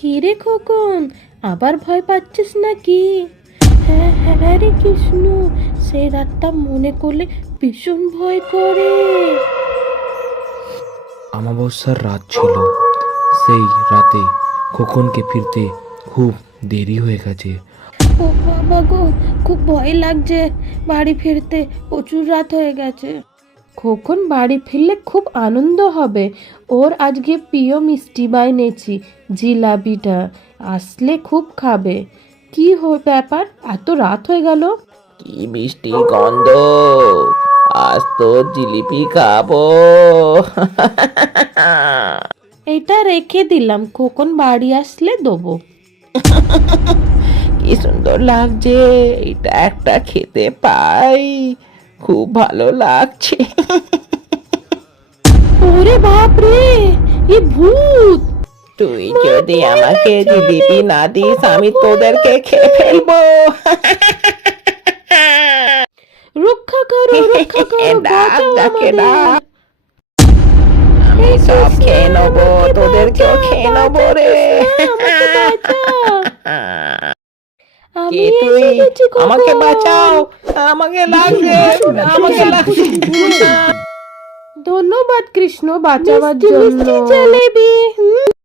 কি রে খোকন, আবার ভয় পাচ্ছিস নাকি? হ্যাঁ হ্যাঁ রে কৃষ্ণ, সেই রাতটা মনে করলে ভীষণ ভয় করে। অমাবস্যার রাত ছিল। সেই রাতে খোকনকে ফিরতে খুব দেরি হয়ে গেছে। ও বাবা গো, খুব ভয় লাগছে বাড়ি ফিরতে, প্রচুর রাত হয়ে গেছে। খোকন বাড়ি ফিরলে খুব আনন্দ হবে। ওর আজকে প্রিয় মিষ্টি বানিয়েছি, জিলাপিটা। আসলে খুব খাবে। কি ব্যাপার, এত রাত হয়ে গেল? কি মিষ্টি গন্ধ! আজ তো জিলিপি খাবো। এটা রেখে দিলাম, খোকন বাড়ি আসলে দেবো। কি সুন্দর লাগছে, এটা একটা খেতে পাই, খুব ভালো লাগছে। ওরে বাপ রে, এ ভূত! তুই যদি আমাকে জিলিপি না দিস আমি তোদেরকে খেয়ে ফেলবো। রক্ষা করো, রক্ষা করো, ডাক বাঁচাও ডাকে আমাদের। ডাক, আমি সব খেয়ে নেবো, তোদেরকেও খেয়ে নেবো রে। আমাকে বাঁচা। কে আমি তুই? এসে গেছি আমাকে খোকন। বাঁচাও, আমাকে লাগছে, আমাকে লাগছে। ধন্যবাদ কৃষ্ণ বাঁচাবার জন্য। মিষ্টি জিলেবি।